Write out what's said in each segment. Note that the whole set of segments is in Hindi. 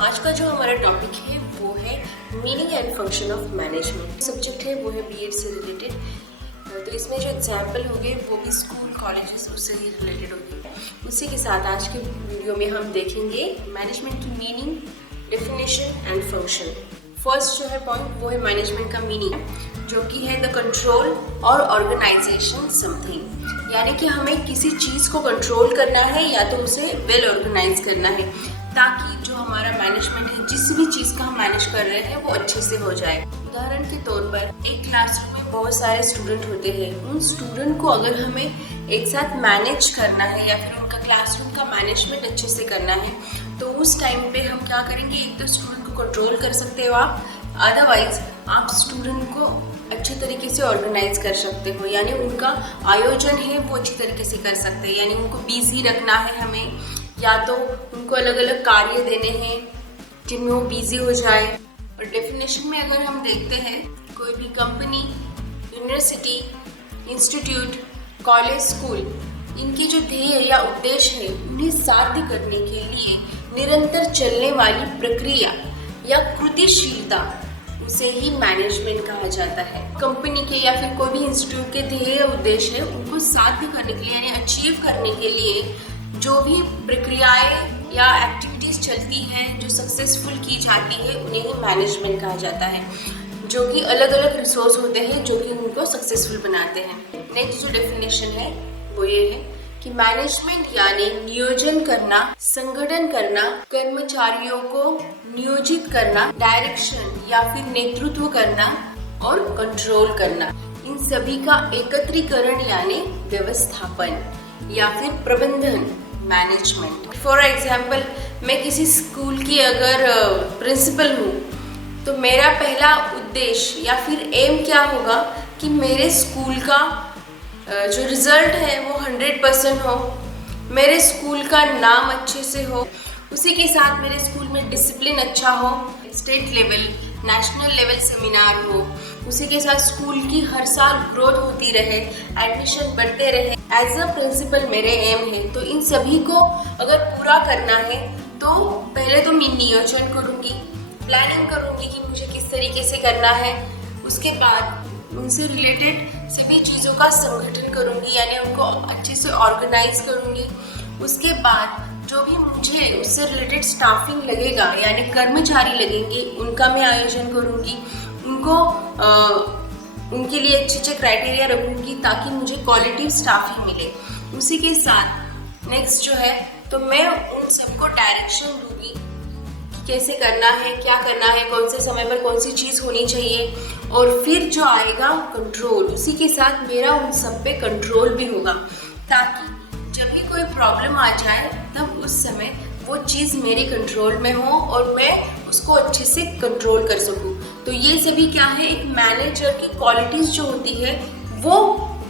आज का जो हमारा टॉपिक है वो है meaning and function of management. Subject है वो है बीएड से रिलेटेड। तो इसमें जो एग्जाम्पल होंगे वो भी स्कूल कॉलेजेस उससे ही रिलेटेड होंगे। उसी के साथ आज के वीडियो में हम देखेंगे मैनेजमेंट की meaning, definition and function. First जो है पॉइंट वो है मैनेजमेंट का मीनिंग, जो कि है द कंट्रोल और ऑर्गेनाइजेशन समथिंग, यानी कि हमें किसी चीज़ को कंट्रोल करना है या तो उसे वेल ऑर्गेनाइज करना है ताकि जो हमारा मैनेजमेंट है, जिस भी चीज़ का हम मैनेज कर रहे हैं वो अच्छे से हो जाए। उदाहरण के तौर पर एक क्लासरूम में बहुत सारे स्टूडेंट होते हैं। उन स्टूडेंट को अगर हमें एक साथ मैनेज करना है या फिर उनका क्लासरूम का मैनेजमेंट अच्छे से करना है तो उस टाइम पे हम क्या करेंगे, एक तो स्टूडेंट को कंट्रोल कर सकते हो आप, अदरवाइज आप स्टूडेंट को अच्छे तरीके से ऑर्गेनाइज कर सकते हो, यानी उनका आयोजन है वो अच्छी तरीके से कर सकते हैं। यानी उनको बिजी रखना है हमें, या तो उनको अलग अलग कार्य देने हैं जिनमें वो बिजी हो जाए। और डेफिनेशन में अगर हम देखते हैं, कोई भी company, university, institute, college, school, इनकी जो ध्येय या उद्देश्य है उन्हें साध्य करने के लिए निरंतर चलने वाली प्रक्रिया या कृतिशीलता, उसे ही मैनेजमेंट कहा जाता है। कंपनी के या फिर कोई भी इंस्टीट्यूट के ध्येय उद्देश्य है उनको साध्य करने के लिए यानी अचीव करने के लिए जो भी प्रक्रियाएं या एक्टिविटीज चलती हैं, जो सक्सेसफुल की जाती है, उन्हें ही मैनेजमेंट कहा जाता है, जो कि अलग अलग रिसोर्स होते हैं जो कि उनको सक्सेसफुल बनाते हैं। नेक्स्ट जो डेफिनेशन है वो ये है कि मैनेजमेंट यानी नियोजन करना, संगठन करना, कर्मचारियों को नियोजित करना, डायरेक्शन या फिर नेतृत्व करना और कंट्रोल करना, इन सभी का एकत्रीकरण यानी व्यवस्थापन या फिर प्रबंधन, मैनेजमेंट। फॉर एग्जाम्पल, मैं किसी स्कूल की अगर प्रिंसिपल हूँ तो मेरा पहला उद्देश्य या फिर एम क्या होगा कि मेरे स्कूल का जो रिजल्ट है वो 100% हो, मेरे स्कूल का नाम अच्छे से हो, उसी के साथ मेरे स्कूल में डिसिप्लिन अच्छा हो, state level, national level seminar हो, उसी के साथ स्कूल की हर साल ग्रोथ होती रहे, एडमिशन बढ़ते रहे। एज अ प्रिंसिपल मेरे एम है। तो इन सभी को अगर पूरा करना है तो पहले तो मैं नियोजन करूँगी, प्लानिंग करूँगी कि मुझे किस तरीके से करना है। उसके बाद उनसे रिलेटेड सभी चीज़ों का संगठन करूँगी, यानी उनको अच्छे से ऑर्गेनाइज करूँगी। उसके बाद जो भी मुझे उससे रिलेटेड स्टाफिंग लगेगा यानी कर्मचारी लगेंगे, उनका मैं आयोजन करूँगी, उनको उनके लिए अच्छे अच्छे क्राइटेरिया रखूँगी ताकि मुझे क्वालिटी स्टाफिंग मिले। उसी के साथ नेक्स्ट जो है तो मैं उन सबको डायरेक्शन दूँगी कि कैसे करना है, क्या करना है, कौन से समय पर कौन सी चीज़ होनी चाहिए। और फिर जो आएगा कंट्रोल, उसी के साथ मेरा उन सब पे कंट्रोल भी होगा ताकि जब भी कोई प्रॉब्लम आ जाए तब उस समय वो चीज़ मेरे कंट्रोल में हो और मैं उसको अच्छे से कंट्रोल कर सकूं। तो ये सभी क्या है, एक मैनेजर की क्वालिटीज़ जो होती है वो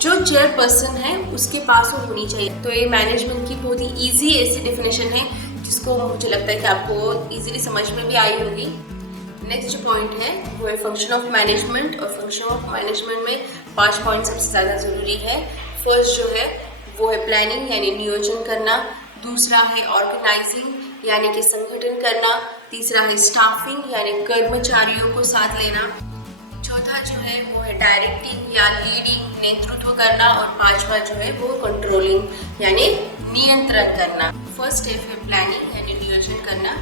जो चेयरपर्सन है उसके पास वो होनी चाहिए। तो ये मैनेजमेंट की बहुत ही ईजी ऐसी डेफिनेशन है जिसको मुझे लगता है कि आपको ईजिली समझ में भी आई होगी। नेक्स्ट पॉइंट है वो है फंक्शन ऑफ मैनेजमेंट। और फंक्शन ऑफ मैनेजमेंट में 5 पॉइंट सबसे ज़्यादा ज़रूरी है। फर्स्ट जो है वो है प्लानिंग यानी नियोजन करना, दूसरा है ऑर्गेनाइजिंग यानी कि संगठन करना, तीसरा है स्टाफिंग यानी कर्मचारियों को साथ लेना, चौथा जो है वो है डायरेक्टिंग या लीडिंग, नेतृत्व करना, और पांचवा जो है वो कंट्रोलिंग यानी नियंत्रण करना। फर्स्ट स्टेप है प्लानिंग यानी नियोजन करना।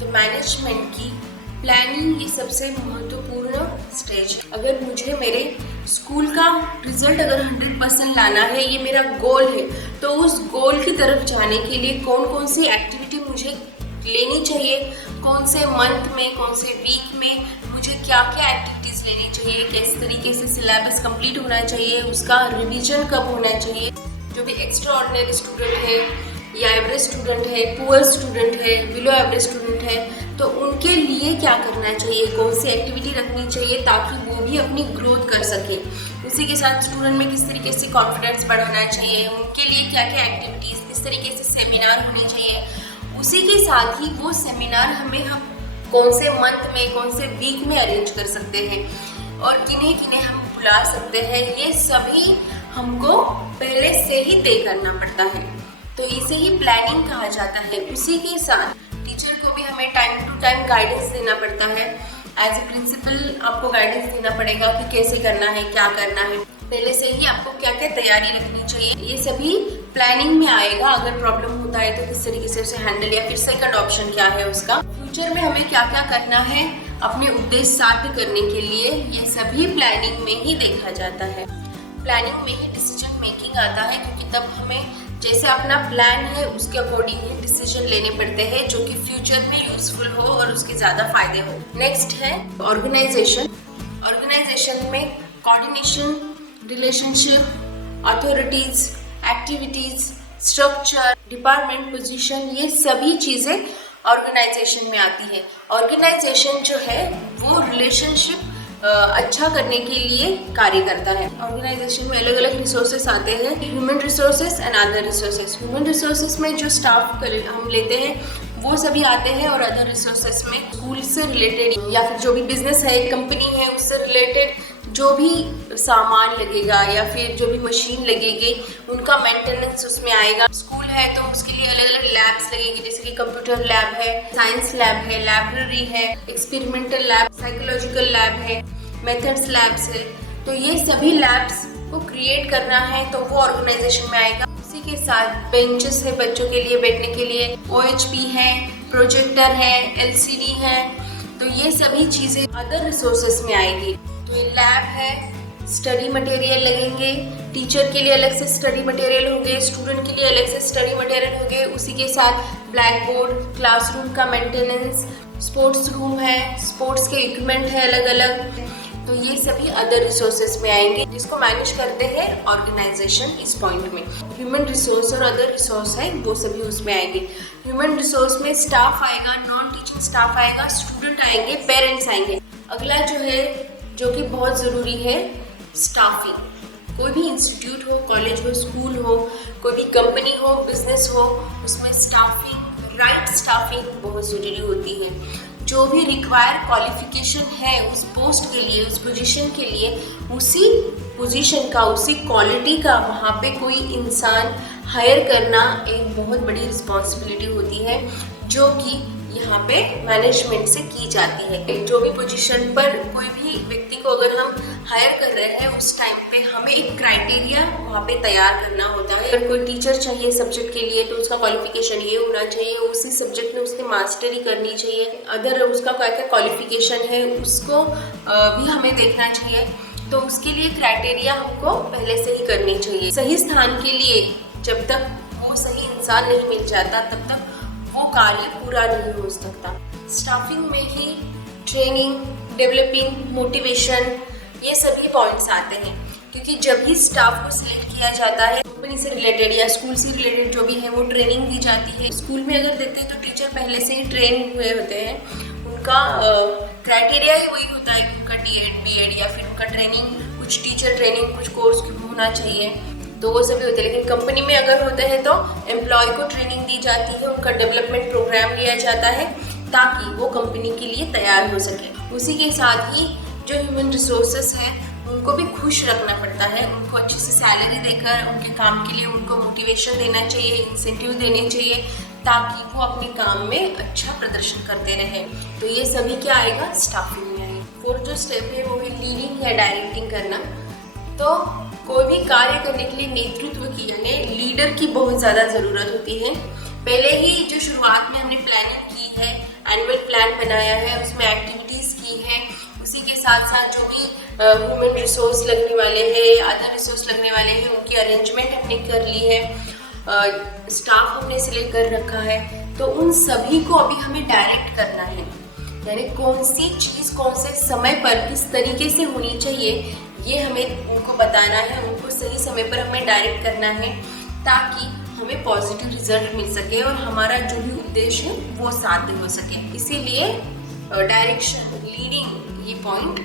तो मैनेजमेंट की प्लानिंग ये सबसे महत्वपूर्ण स्टेज है। अगर मुझे मेरे स्कूल का रिजल्ट अगर 100% लाना है, ये मेरा गोल है, तो उस गोल की तरफ जाने के लिए कौन कौन सी एक्टिविटी मुझे लेनी चाहिए, कौन से मंथ में, कौन से वीक में मुझे क्या क्या एक्टिविटीज़ लेनी चाहिए, किस तरीके से सिलेबस कंप्लीट होना चाहिए, उसका रिवीजन कब होना चाहिए। जो भी एक्स्ट्रा ऑर्डिनरी स्टूडेंट है या एवरेज स्टूडेंट है, पुअर स्टूडेंट है, बिलो एवरेज स्टूडेंट है, तो उनके लिए क्या करना चाहिए, कौन सी एक्टिविटी रखनी चाहिए ताकि वो भी अपनी ग्रोथ कर सके। उसी के साथ स्टूडेंट में किस तरीके से कॉन्फिडेंस बढ़ाना चाहिए, उनके लिए क्या क्या एक्टिविटीज़, किस तरीके से सेमिनार होने चाहिए। उसी के साथ ही वो सेमिनार हम कौन से मंथ में, कौन से वीक में अरेंज कर सकते हैं और किन्हें किन्हें हम बुला सकते हैं, ये सभी हमको पहले से ही तय करना पड़ता है। तो इसे ही प्लानिंग कहा जाता है। उसी के साथ टीचर को भी हमें टाइम टू टाइम गाइडेंस देना पड़ता है। एज ए प्रिंसिपल आपको गाइडेंस देना पड़ेगा कि कैसे करना है, क्या करना है, पहले से ही आपको क्या क्या तैयारी रखनी चाहिए। ये सभी प्लानिंग में आएगा। अगर प्रॉब्लम होता है तो किस तरीके से उसे हैंडल, या फिर सेकंड ऑप्शन क्या है उसका, फ्यूचर में हमें क्या क्या करना है अपने उद्देश्य साध्य करने के लिए, ये सभी प्लानिंग में ही देखा जाता है। प्लानिंग में ही डिसीजन मेकिंग आता है, क्योंकि तब हमें जैसे अपना प्लान है उसके अकॉर्डिंग ही डिसीजन लेने पड़ते हैं जो कि फ्यूचर में यूजफुल हो और उसके ज़्यादा फायदे हो। नेक्स्ट है ऑर्गेनाइजेशन। ऑर्गेनाइजेशन में coordination, relationship, authorities, activities, structure, department, position, ये सभी चीज़ें ऑर्गेनाइजेशन में आती है। ऑर्गेनाइजेशन जो है वो रिलेशनशिप अच्छा करने के लिए कार्य करता है। ऑर्गेनाइजेशन में अलग अलग रिसोर्सेस आते हैं, human resources and other resources. Human resources में जो स्टाफ हम लेते हैं वो सभी आते हैं, और अदर रिसोर्सेस में स्कूल से रिलेटेड या फिर जो भी बिजनेस है, कंपनी है, उससे रिलेटेड जो भी सामान लगेगा या फिर जो भी मशीन लगेगी उनका मेंटेनेंस उसमें आएगा। स्कूल है तो उसके लिए अलग अलग लैब्स लगेगी, जैसे कि कंप्यूटर लैब है, साइंस लैब है, लाइब्रेरी है, एक्सपेरिमेंटल लैब, साइकोलॉजिकल लैब है, मेथड्स लैब्स है। तो ये सभी लैब्स को क्रिएट करना है तो वो ऑर्गेनाइजेशन में आएगा। उसी के साथ बेंचेस है बच्चों के लिए बैठने के लिए, OHP है, प्रोजेक्टर है, LCD है, तो ये सभी चीज़ें अदर रिसोर्सेस में आएगी। तो ये लैब है, स्टडी मटेरियल लगेंगे, टीचर के लिए अलग से स्टडी मटेरियल होंगे, स्टूडेंट के लिए अलग से स्टडी मटेरियल होंगे। उसी के साथ ब्लैक बोर्ड, क्लासरूम का मेंटेनेंस, स्पोर्ट्स रूम है, स्पोर्ट्स के इक्विपमेंट है अलग अलग। तो ये सभी अदर रिसोर्सेज में आएंगे, जिसको मैनेज करते हैं ऑर्गेनाइजेशन इस पॉइंट में। ह्यूमन रिसोर्स और अदर रिसोर्स है वो सभी उसमें आएंगे। ह्यूमन रिसोर्स में स्टाफ आएगा, नॉन टीचिंग स्टाफ आएगा, स्टूडेंट आएंगे, पेरेंट्स आएंगे। अगला जो है जो कि बहुत ज़रूरी है, स्टाफिंग। कोई भी इंस्टीट्यूट हो, कॉलेज हो, स्कूल हो, कोई भी कंपनी हो, बिजनेस हो, उसमें स्टाफिंग, राइट स्टाफिंग बहुत ज़रूरी होती है। जो भी रिक्वायर क्वालिफिकेशन है उस पोस्ट के लिए, उस पोजीशन के लिए, उसी पोजीशन का, उसी क्वालिटी का वहाँ पे कोई इंसान हायर करना एक बहुत बड़ी रिस्पॉन्सिबिलिटी होती है, जो कि यहाँ पे मैनेजमेंट से की जाती है। जो भी पोजीशन पर कोई भी व्यक्ति को अगर हम हायर कर रहे हैं उस टाइम पे हमें एक क्राइटेरिया वहाँ पे तैयार करना होता है। अगर कोई टीचर चाहिए सब्जेक्ट के लिए तो उसका क्वालिफिकेशन ये होना चाहिए, उसी सब्जेक्ट में उसने मास्टरी करनी चाहिए। अदर उसका क्या क्या क्वालिफिकेशन है उसको भी हमें देखना चाहिए। तो उसके लिए क्राइटेरिया हमको पहले से ही करनी चाहिए। सही स्थान के लिए जब तक वो सही इंसान नहीं मिल जाता तब तक वो कार्य पूरा नहीं हो सकता। स्टाफिंग में ही ट्रेनिंग, डेवलपिंग, मोटिवेशन, ये सभी पॉइंट्स आते हैं, क्योंकि जब भी स्टाफ को सिलेक्ट किया जाता है कंपनी से रिलेटेड या स्कूल से रिलेटेड जो भी है वो ट्रेनिंग दी जाती है। स्कूल में अगर देते हैं तो टीचर पहले से ही ट्रेन हुए होते हैं, उनका क्राइटेरिया ही वही होता है कि उनका D.Ed, B.Ed या फिर उनका ट्रेनिंग, कुछ टीचर ट्रेनिंग, कुछ कोर्स होना चाहिए, तो वो सभी होते हैं। लेकिन कंपनी में अगर होते हैं तो एम्प्लॉय को ट्रेनिंग दी जाती है, उनका डेवलपमेंट प्रोग्राम लिया जाता है ताकि वो कंपनी के लिए तैयार हो सके। उसी के साथ ही जो ह्यूमन रिसोर्सेस हैं उनको भी खुश रखना पड़ता है, उनको अच्छी सी सैलरी देकर उनके काम के लिए उनको मोटिवेशन देना चाहिए, इंसेंटिव देने चाहिए, ताकि वो अपने काम में अच्छा प्रदर्शन करते रहें। तो ये सभी क्या आएगा, स्टाफिंग में आएगा। फोर्थ जो स्टेप है वो है लीडिंग या डायरेक्टिंग करना। तो कोई भी कार्य करने के लिए नेतृत्व की यानी लीडर की बहुत ज़्यादा ज़रूरत होती है। पहले ही जो शुरुआत में हमने प्लानिंग की है, एनुअल प्लान बनाया है, उसमें एक्टिविटीज़ की है, उसी के साथ साथ जो भी ह्यूमन रिसोर्स लगने वाले हैं, अदर रिसोर्स लगने वाले हैं, उनकी अरेंजमेंट हमने कर ली है, स्टाफ हमने सिलेक्ट कर रखा है। तो उन सभी को अभी हमें डायरेक्ट करना है, यानी कौन सी चीज़ कौन से समय पर किस तरीके से होनी चाहिए ये हमें उनको बताना है, उनको सही समय पर हमें डायरेक्ट करना है ताकि हमें पॉजिटिव रिजल्ट मिल सके और हमारा जो भी उद्देश्य है वो साध्य हो सके। इसीलिए डायरेक्शन, लीडिंग, ये पॉइंट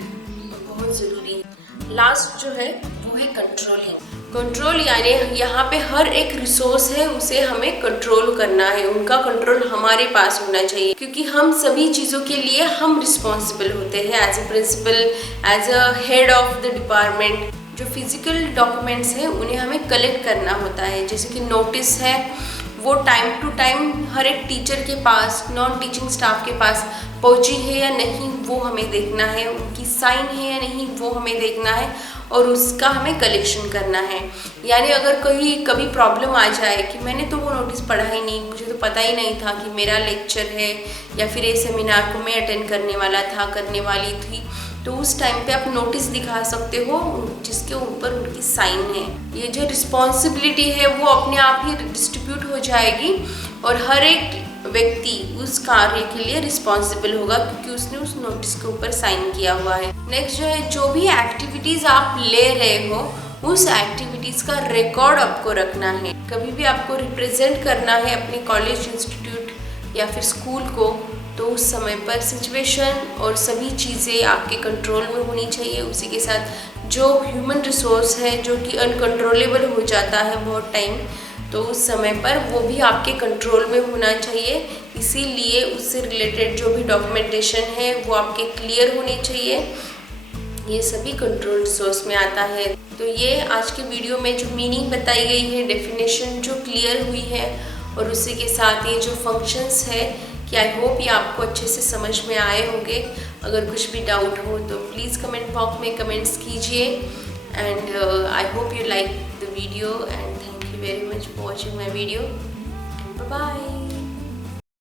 बहुत ज़रूरी है। लास्ट जो है वो है कंट्रोलिंग। कंट्रोल यानी यहाँ पे हर एक रिसोर्स है उसे हमें कंट्रोल करना है, उनका कंट्रोल हमारे पास होना चाहिए, क्योंकि हम सभी चीज़ों के लिए हम रिस्पॉन्सिबल होते हैं as a principal, as a head of the department. जो फिजिकल डॉक्यूमेंट्स हैं उन्हें हमें कलेक्ट करना होता है, जैसे कि नोटिस है वो टाइम टू टाइम हर एक टीचर के पास, नॉन टीचिंग स्टाफ के पास पहुंची है या नहीं वो हमें देखना है, उनकी साइन है या नहीं वो हमें देखना है, और उसका हमें कलेक्शन करना है। यानी अगर कभी प्रॉब्लम आ जाए कि मैंने तो वो नोटिस पढ़ा ही नहीं, मुझे तो पता ही नहीं था कि मेरा लेक्चर है या फिर ये सेमिनार को मैं अटेंड करने वाली थी, तो उस टाइम पे आप नोटिस दिखा सकते हो जिसके ऊपर उनकी साइन है। ये जो रिस्पॉन्सिबिलिटी है वो अपने आप ही डिस्ट्रीब्यूट हो जाएगी और हर एक व्यक्ति उस कार्य के लिए रिस्पॉन्सिबल होगा क्योंकि उसने उस नोटिस के ऊपर साइन किया हुआ है। नेक्स्ट जो है, जो भी एक्टिविटीज़ आप ले रहे हो उस एक्टिविटीज़ का रिकॉर्ड आपको रखना है। कभी भी आपको रिप्रेजेंट करना है अपने कॉलेज, इंस्टीट्यूट या फिर स्कूल को, तो उस समय पर सिचुएशन और सभी चीज़ें आपके कंट्रोल में होनी चाहिए। उसी के साथ जो ह्यूमन रिसोर्स है जो कि अनकंट्रोलेबल हो जाता है बहुत टाइम, तो उस समय पर वो भी आपके कंट्रोल में होना चाहिए। इसीलिए उससे रिलेटेड जो भी डॉक्यूमेंटेशन है वो आपके क्लियर होनी चाहिए। ये सभी कंट्रोल रिसोर्स में आता है। तो ये आज के वीडियो में जो मीनिंग बताई गई है, डेफिनेशन जो क्लियर हुई है, और उसी के साथ ये जो फंक्शंस है कि आई होप ये आपको अच्छे से समझ में आए होंगे। अगर कुछ भी डाउट हो तो प्लीज़ कमेंट बॉक्स में कमेंट्स कीजिए। And I hope you like the video and thank you very much for watching my video, and bye bye.